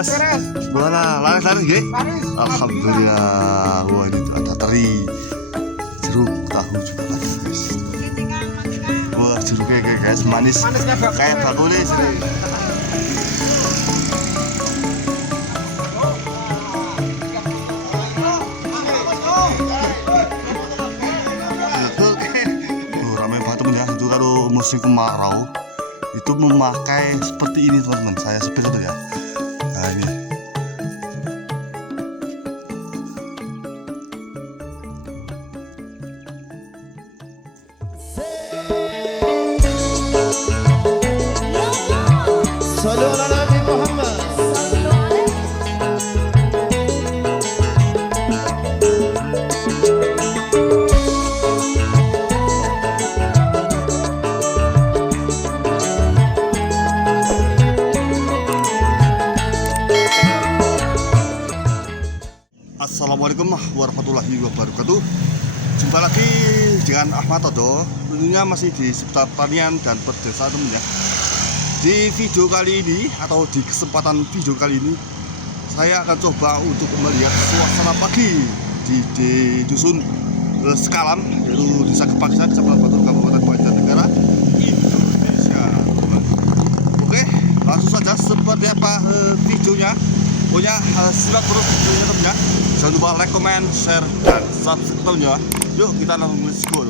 Mas. Wala, laris nggih. Alhamdulillah. Wah, ini ada teri. Jeruk tahu juga ada, guys. Wah, jeruknya guys manis. Kayak bakulis. Musim kemarau itu memakai seperti ini teman-teman, saya seperti itu ya. Nah ini Assalamualaikum warahmatullahi wabarakatuh. Jumpa lagi dengan Ahmad Todo. Tentunya masih di seputar pertanian dan perdesaan teman ya. Di video kali ini atau di kesempatan video kali ini, saya akan coba untuk melihat suasana pagi di dusun Sekalam, yaitu Desa Kepaksan, Kecamatan Batur, Kabupaten Banjarnegara, Indonesia. Oke, langsung saja seperti apa videonya. Pokoknya simak terus videonya teman ya. Jangan lupa like, comment, share, dan subscribe teman ya. Yuk kita langsung let's go.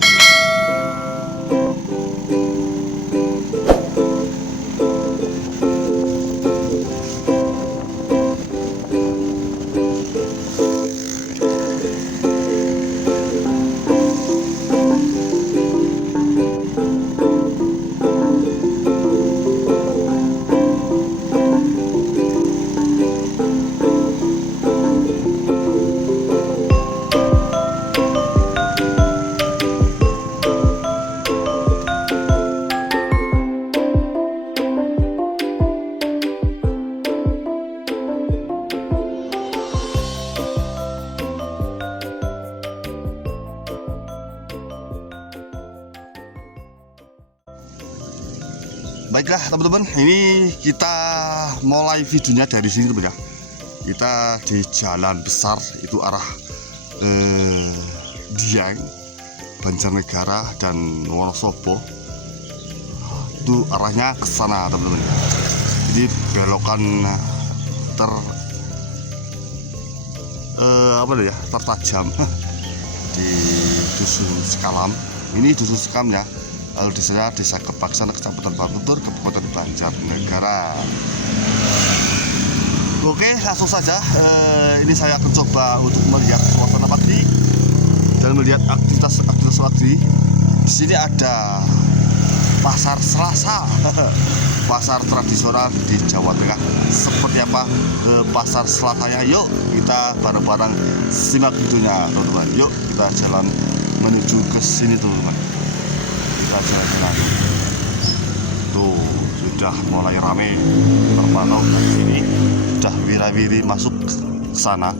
Baiklah teman-teman, ini kita mulai videonya dari sini teman ya. Kita di jalan besar itu arah Dieng, Banjarnegara dan Wonosobo. Itu arahnya ke sana teman-teman. Jadi belokan tertajam di dusun Sekalam. Ini dusun Sekalam ya. Lalu di sana Desa Kepaksan, Kecamatan Batur, Kabupaten Banjarnegara. Oke, langsung saja. Ini saya akan coba untuk melihat suasana pagi dan melihat aktivitas pagi. Di sini ada pasar Selasa, pasar tradisional di Jawa Tengah. Seperti apa pasar Selasanya? Yuk kita bareng-bareng simak videonya, teman-teman. Yuk kita jalan menuju ke sini, teman-teman. Jalan-jalan tuh sudah mulai ramai terpantau dari sini, sudah wira-wiri masuk ke sana.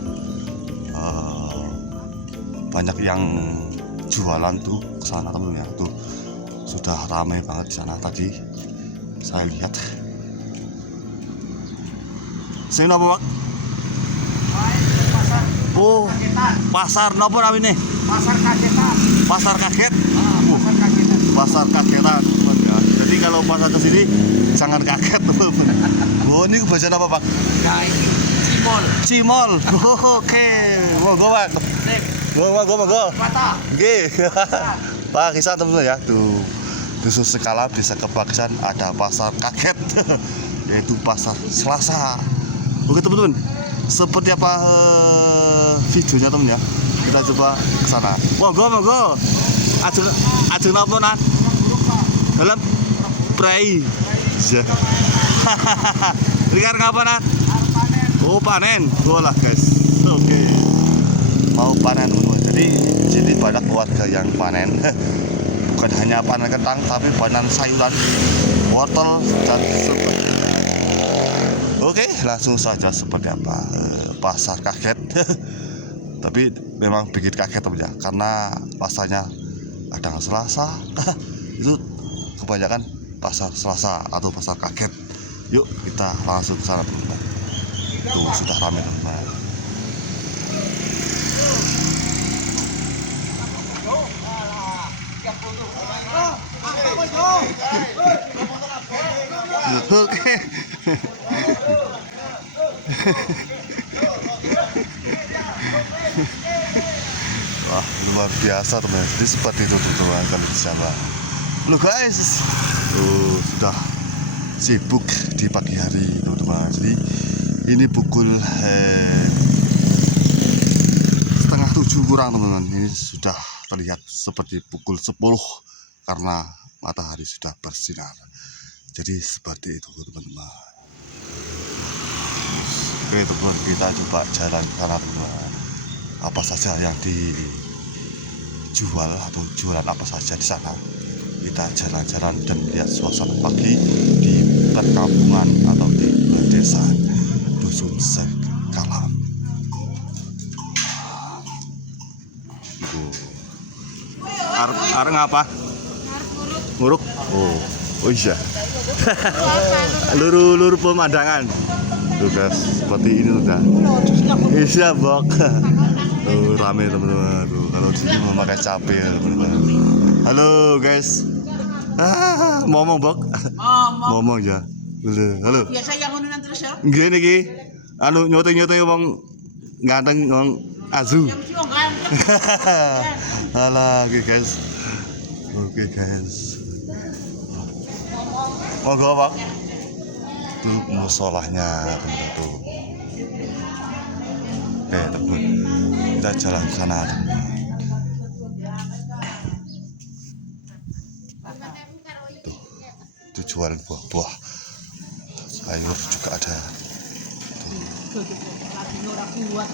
Banyak yang jualan tuh ke sana teman ya, tuh sudah ramai banget di sana tadi saya lihat. Sini apa Pak? Oh, pasar nopo namanya? Pasar kagetan. Pasar kaget. Pasar kagetan. Pasar kagetan teman ya. Jadi kalau pasar ke sini jangan kaget teman. Oh, ini bacaan apa Pak? Ya ini cimol. Cimol. Oke. Monggo Pak. Monggo. Mata. Nggih. Pak Kisan teman ya. Tuh. Dusun Sekalam, Desa Kepaksan ada pasar kaget. Yaitu pasar Selasa. Oke teman-teman. Seperti apa videonya teman ya. Kita coba ke sana. Monggo. Ajeng apa nak? Dalam prai. Ya. Ini kan ngapa nak? Oh panen. Bolah guys. Oke. Mau panen teman-teman. Jadi di sini banyak warga yang panen. Bukan hanya panen kentang, tapi panen sayuran, wortel dan sebagainya. Oke, langsung saja seperti apa pasar kaget. Tapi memang bikin kaget teman ya, karena pasarnya kadang Selasa. Itu kebanyakan pasar Selasa atau pasar kaget. Yuk kita langsung ke sana teman-teman. Tuh sudah ramai teman-teman. Oke. Wah, luar biasa teman. Jadi seperti itu teman kalau di sana. Lu guys, sudah sibuk di pagi hari teman-teman. Jadi ini pukul 6:30 kurang teman-teman. Ini sudah terlihat seperti pukul 10 karena matahari sudah bersinar. Jadi seperti itu teman-teman. Oke teman-teman, kita coba jalan ke sana teman-teman. Apa saja yang dijual atau jualan apa saja di sana. Kita jalan-jalan dan lihat suasana pagi di perkampungan atau di desa Dusun Sekalam. Areng apa? Nguruk. Oh iya. Luru pemandangan. Tuh guys, seperti ini udah. Iya bok. Tuh rame teman-teman. Tuh kalau di sini memakai capek teman-teman. Halo guys. Ngomong bok. Ngomong ya. Halo. Biasa yang ngono terus ya. Gini iki. Anu nyote-nyote wong ganteng wong azu. Alah, oke guys. Oke guys. Monggo Pak. Tuh musolahnya teman-teman tuh. Oke teman-teman, kita jalan ke sana teman-teman. Tuh, itu jualan buah-buah, sayur juga ada.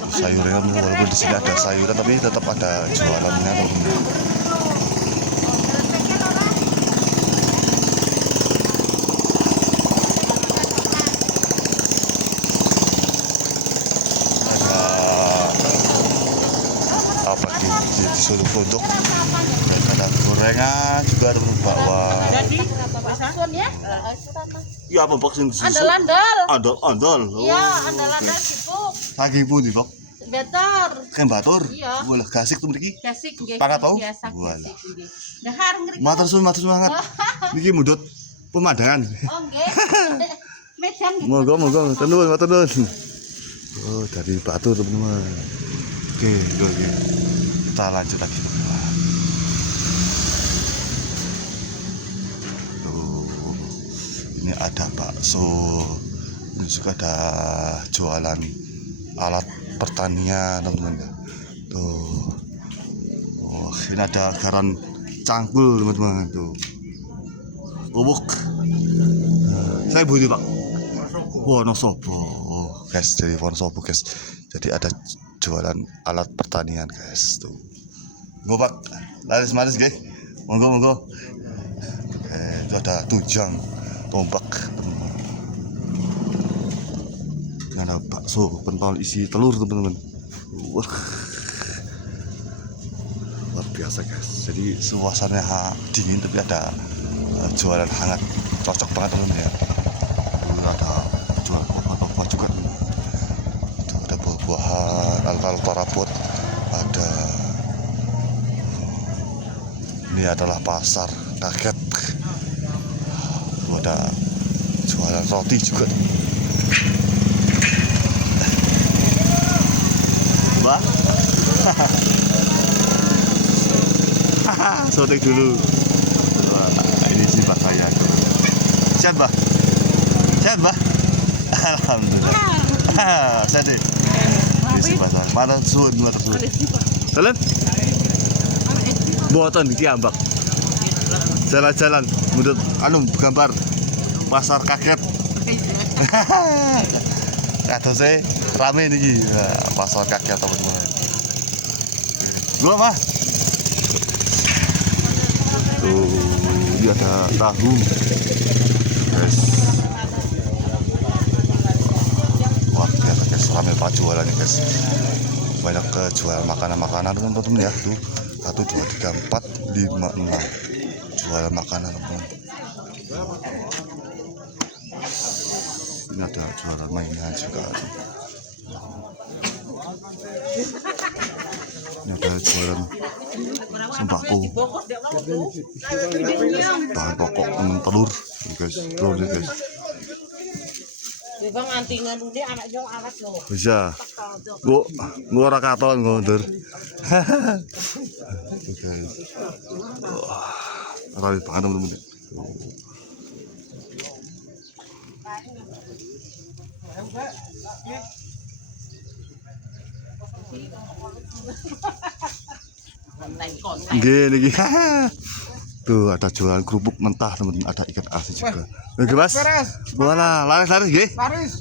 Sayurnya kan walaupun di sini ada sayuran tapi tetap ada jualannya teman-teman. Disuruh produk dan ada gorengan juga ada bawang. Ya apa boxing susu? Andal. Iya, andal-andal sibuk. Lagi pun di box. Betul. Kan batur. Iya. Boleh gasik tuh mriki. Gasik nggih. Pangat tau? Biasa Walah. gasik nggih. Dahar ngriku. Matur semangat. Niki mudut pemandangan. Oh nggih. Medan nggih. Monggo tenun matur nuwun. Oh, dari Batur teman-teman. Oke. Kita lanjut lagi teman-teman. Tuh, ini ada bakso, ini juga ada jualan alat pertanian teman-teman. Tuh, ini ada garan cangkul teman-teman. Tuh, bubuk. Saya bunyi Pak. Wonosobo, guys, dari Wonosobo guys. Jadi ada jualan alat pertanian guys tuh. Go Pak, laris maris guys. Monggo. Itu ada tujang, tombak. Ada bakso, pentol isi telur teman-teman. Wah, luar biasa guys. Jadi suasananya dingin tapi ada jualan hangat, cocok banget teman-teman ya. Ada jual buah juga. Itu ada buah-buahan, alkal paraput, ada. Ini adalah pasar kaget. Ada jualan roti juga. Mbak, syuting dulu. Ini sifat saya. Sehat Mbak? Alhamdulillah. Sehat deh. Ini sifat saya. Mana suun. Jalan? Buatan iki ambak. Jalan-jalan menurut gambar pasar kaget. Kata saya rame nih pasar kaget teman-teman. Gua mah. Tuh, ini ada tahu. Guys. Wah, ternyata guys rame banget jualannya guys. Banyak jual makanan-makanan teman-teman ya. Tuh 1, 2, 3, 4, 5, 6 jualan makanan teman-teman. Ini ada jualan mainan juga. jualan sembako, bahan pokok, telur, guys, telur nih guys. Bang antingan dia anak jauh alat loh. Bisa, gua ora katon gua mundur. Rapi banget teman-teman. Gini. Tuh ada jualan kerupuk mentah teman-teman, ada ikan asin juga. Oke mas, mana laris gih?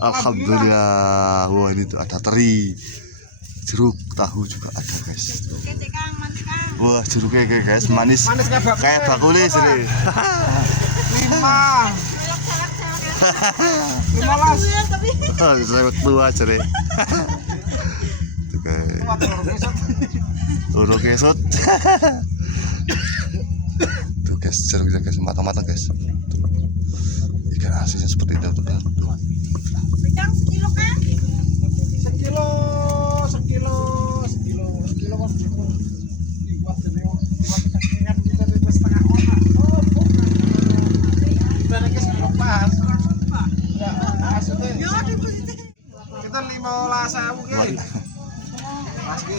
Alhamdulillah. Wah ini tuh ada teri, jeruk, tahu juga ada guys. Wah jeruknya guys, manis kayak bakule sini. 15. Saya tua cere. Tuh guys. Loro kesot. Tuh guys, jeruk guys, matang-matang guys. Ikan asinnya seperti itu teman-teman. Bidang sekilo kan? Sekilo kan. Buat kekenyan kita di setengah orang. Ibaratnya sekilo pas. Ya, maksudnya. Kita 15.000 ge. Mas ge.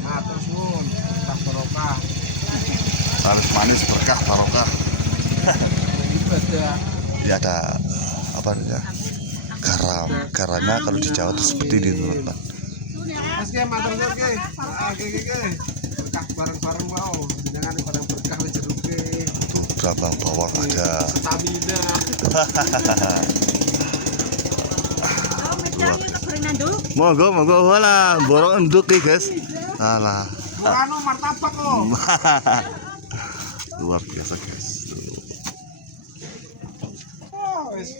Nah, terus nun, tak barokah. Laris manis berkah barokah. Ya ada apa namanya? Garamnya kalau di Jawa itu seperti ini teman-teman. Mas ge matur nuwun ge. Ge. Berkah bareng-bareng mau. Jangan bareng berkah wis jeruk ge. Tuh berambang bawang ada. Stamina. Monggo wala, borong enduk nih guys. Alah. Anu martabak kok. Luar biasa guys. Oh, wis.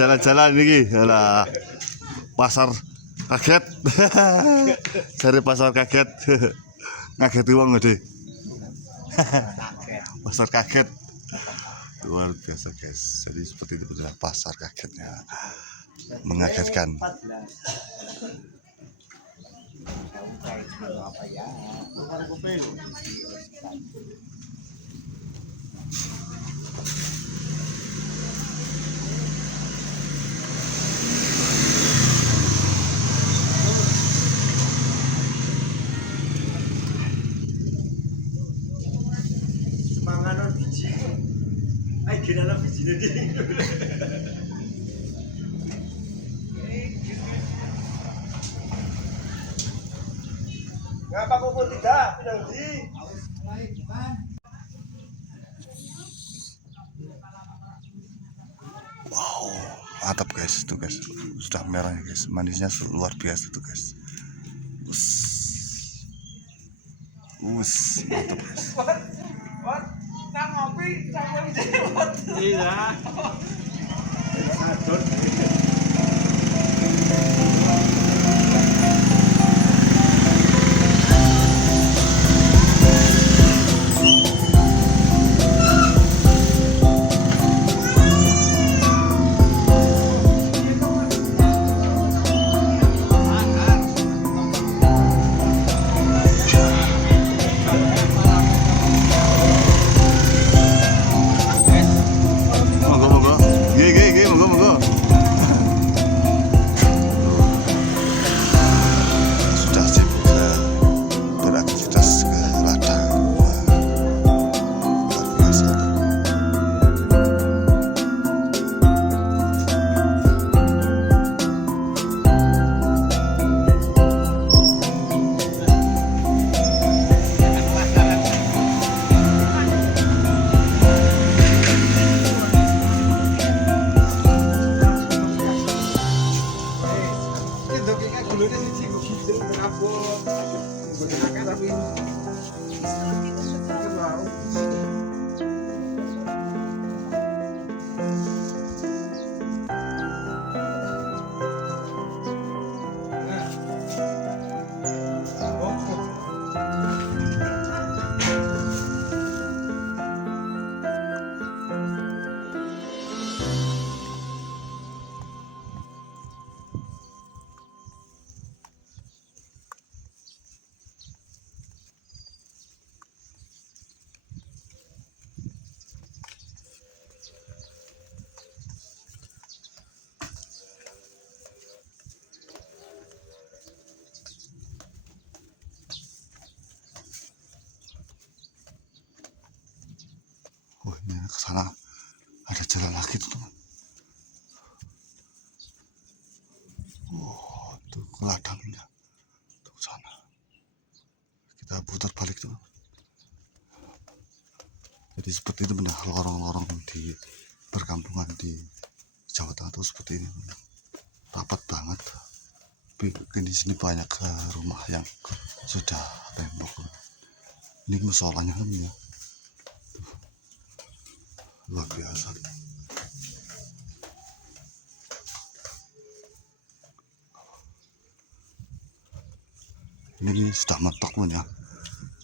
Jalan-jalan ini adalah pasar kaget. Cari pasar kaget. Ngaget uang gede. Pasar kaget. Luar biasa guys. Jadi seperti itu adalah pasar kagetnya. Mengagetkan. Panganan biji. Ai gila bijine iki. Ngapa kumpul tidak? Pindah di. Wow, mantap guys, tuh guys. Sudah merah ya guys. Manisnya luar biasa tuh guys. Mantap guys. Nang ngopi sampai Iya. Adon. Monggo. Monggo. Gue akeh tapi wow. Wah, ini ke sana ada jalan lagi teman. Oh, tuh ke ladangnya tuh sana. Kita putar balik tuh. Jadi seperti itu benar lorong-lorong di perkampungan di Jawa Tengah tuh seperti ini. Rapat banget. Tapi di sini banyak rumah yang sudah tembok. Ini musolanya kan ya. Luar biasa. Ini sudah mentok kan ya.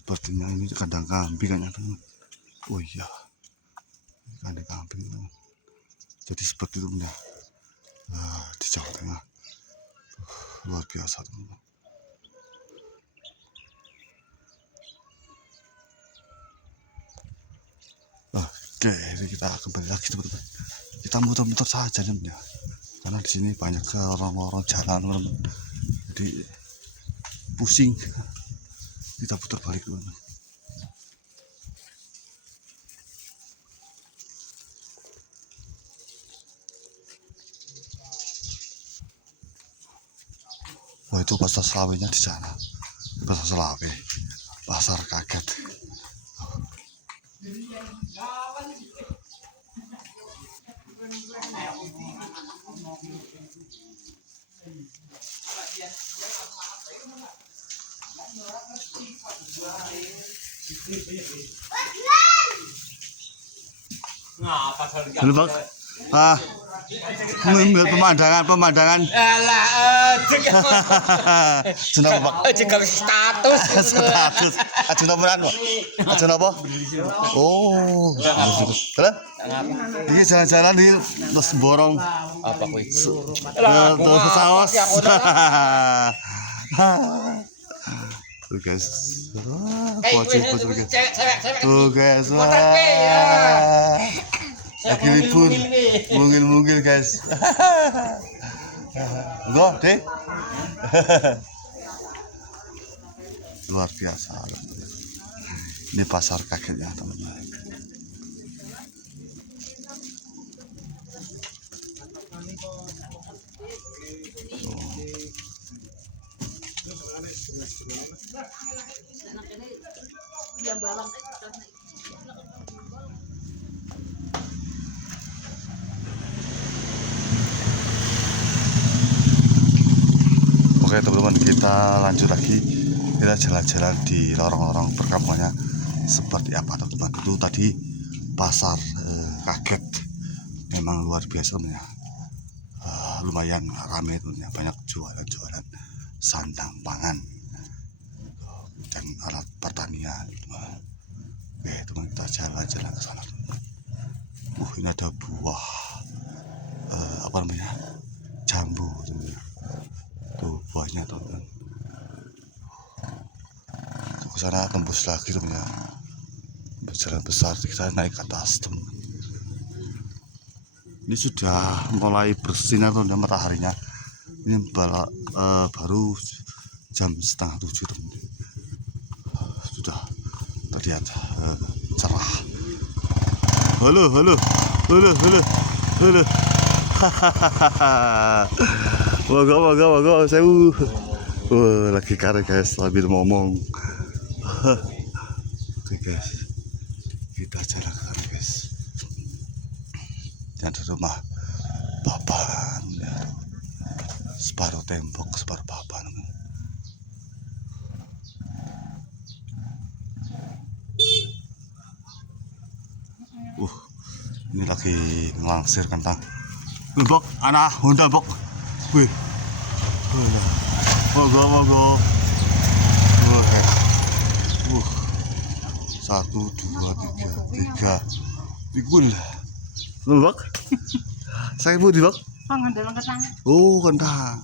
Sepertinya ini kandang kambing kan ya teman. Oh iya, kandang kambing teman. Jadi seperti itu benar. Di Jawa Tengah. Luar biasa teman. Oke, jadi kita kembali lagi teman-teman. Kita muter-muter saja teman ya. Karena di sini banyak orang-orang jalan teman-teman. Jadi pusing. Kita putar balik teman-teman. Oh, itu pasar Selawenya di sana. Pasar Selawe. Pasar kaget. Halo Bang. Melihat pemandangan. Jeneng Bang. Juga status. Status. Ajeng nomoran, Pak? Ajeng apa? Oh. Terus? Ini jalan-jalan di terus borong Apa kuwi? terus saus. Tuh guys. Bocil guys. Tuh guys. Lagi libur. Mungil guys. Enggak, deh. Luar biasa. Ini pasar kaget ya teman-teman. Oke teman-teman, kita lanjut lagi. Kita jalan-jalan di lorong-lorong perkampungannya seperti apa teman-teman. Itu tadi pasar kaget, memang luar biasa teman ya. Lumayan ramai teman ya, banyak jualan-jualan sandang pangan dan alat pertanian teman. Oke teman, kita jalan-jalan ke sana teman. Ini ada buah apa namanya, jambu teman. Tuh buahnya teman. Ke sana tembus lagi teman ya. Berjalan besar, kita naik ke atas teman. Ini sudah mulai bersinar teman mataharinya. Ini baru jam 6:30 teman. Sudah terlihat cerah. Halo. Moga sewu. Wah, lagi karek guys, sambil ngomong. Oke guys, kita jalan ke sana guys. Dan di rumah papan ya. Separuh tembok, separuh papan. Ini lagi ngelangsir kentang. Bok, anak Honda bok. Wih. Mogo. 1, 2, 3. Pikul. Bok. Saya budi bok. Pangandaran kentang. Oh, kentang.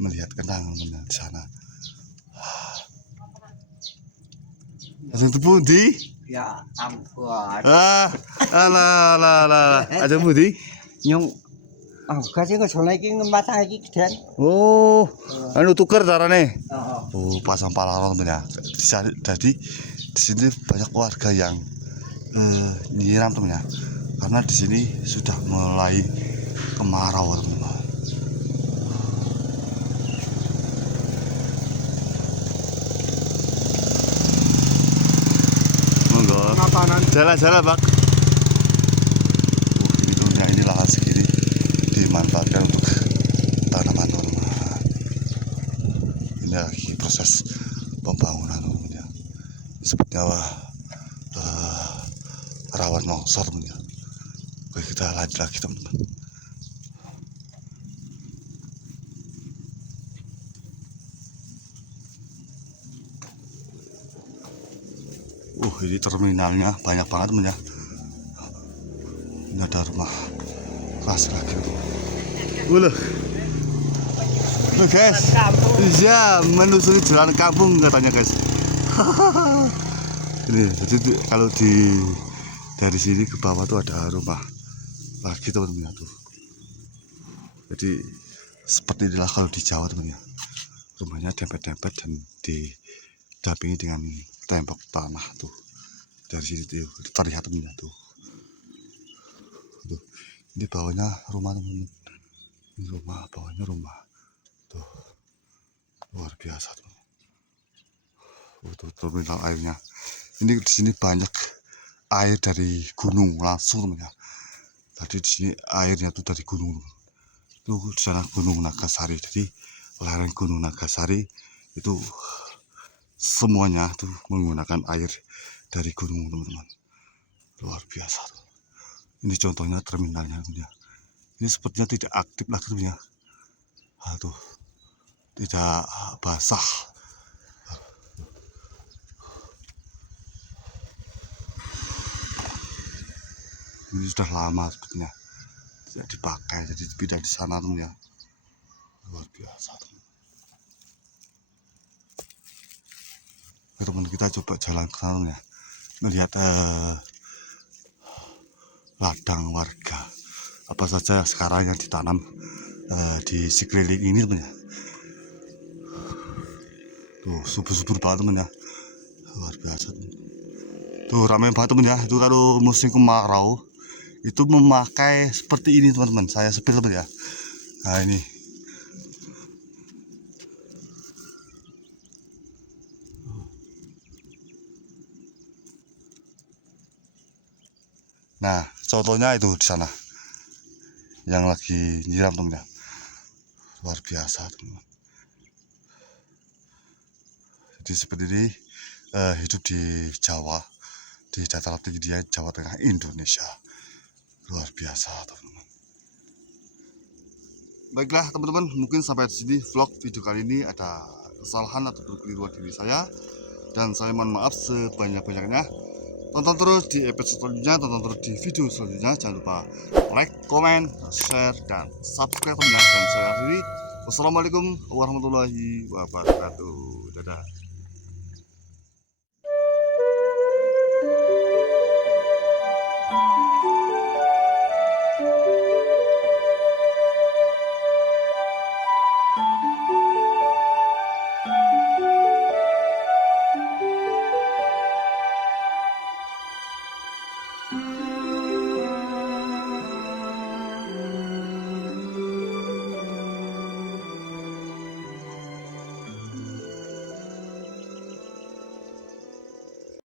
Melihat kentang di sana. Langsung pundi? Ya ampun. Alah. Ada pundi? Nyung kasih ke sana iki ngemata iki gedean. Oh, anu tuker carane. Heeh. Oh, pasang palaron teman ya. Jadi di sini banyak warga yang nyiram teman ya. Karena di sini sudah mulai kemarau teman. Monggo. Jalan-jalan, Pak. Ini dunia ini lahan segini dimanfaatkan untuk tanaman teman. Ini lagi proses pembangunan teman ya. Sepertinya rawan longsor teman ya. Oke, kita lanjut lagi teman-teman. Ini terminalnya banyak banget teman ya. Ini ada rumah kelas lagi. Loh guys, iya menyusuri jalan kampung katanya guys. Ini jadi kalau dari sini ke bawah tuh ada rumah lagi teman-teman ya tuh. Jadi seperti inilah kalau di Jawa teman ya. Rumahnya dempet-dempet dan didampingi dengan tembok tanah tuh. Dari sini tuh terlihat teman ya tuh. Ini bawahnya rumah teman-teman. Ini rumah, bawahnya rumah. Tuh. Luar biasa tuh. Tuh terminal airnya. Ini di sini banyak air dari gunung langsung teman ya. Tadi di sini airnya tuh dari gunung. Tuh di sana Gunung Nagasari. Jadi lereng Gunung Nagasari itu semuanya tuh menggunakan air dari gunung teman-teman. Luar biasa tuh. Ini contohnya terminalnya teman ya. Ini sepertinya tidak aktif lagi teman ya. Aduh, tidak basah. Ini sudah lama sepertinya tidak dipakai, jadi pindah di sana teman ya. Luar biasa teman. Teman kita coba jalan ke sana ya, melihat ladang warga apa saja sekarang yang ditanam di sekeliling ini teman ya. Tuh subur-subur banget teman ya, luar biasa teman. Tuh ramai banget teman ya. Itu kalau musim kemarau itu memakai seperti ini teman-teman. Saya sepil teman ya. Nah ini. Nah, contohnya itu di sana yang lagi nyiram teman ya. Luar biasa teman. Jadi seperti ini hidup di Jawa, di dataran tinggi dia Jawa Tengah Indonesia. Luar biasa teman-teman. Baiklah teman-teman, mungkin sampai di sini vlog video kali ini ada kesalahan atau kekeliruan diri saya, dan saya mohon maaf sebanyak-banyaknya. Tonton terus di episode selanjutnya, tonton terus di video selanjutnya. Jangan lupa like, comment, share, dan subscribe teman-teman. Dan saya akhiri. Wassalamualaikum warahmatullahi wabarakatuh. Dadah.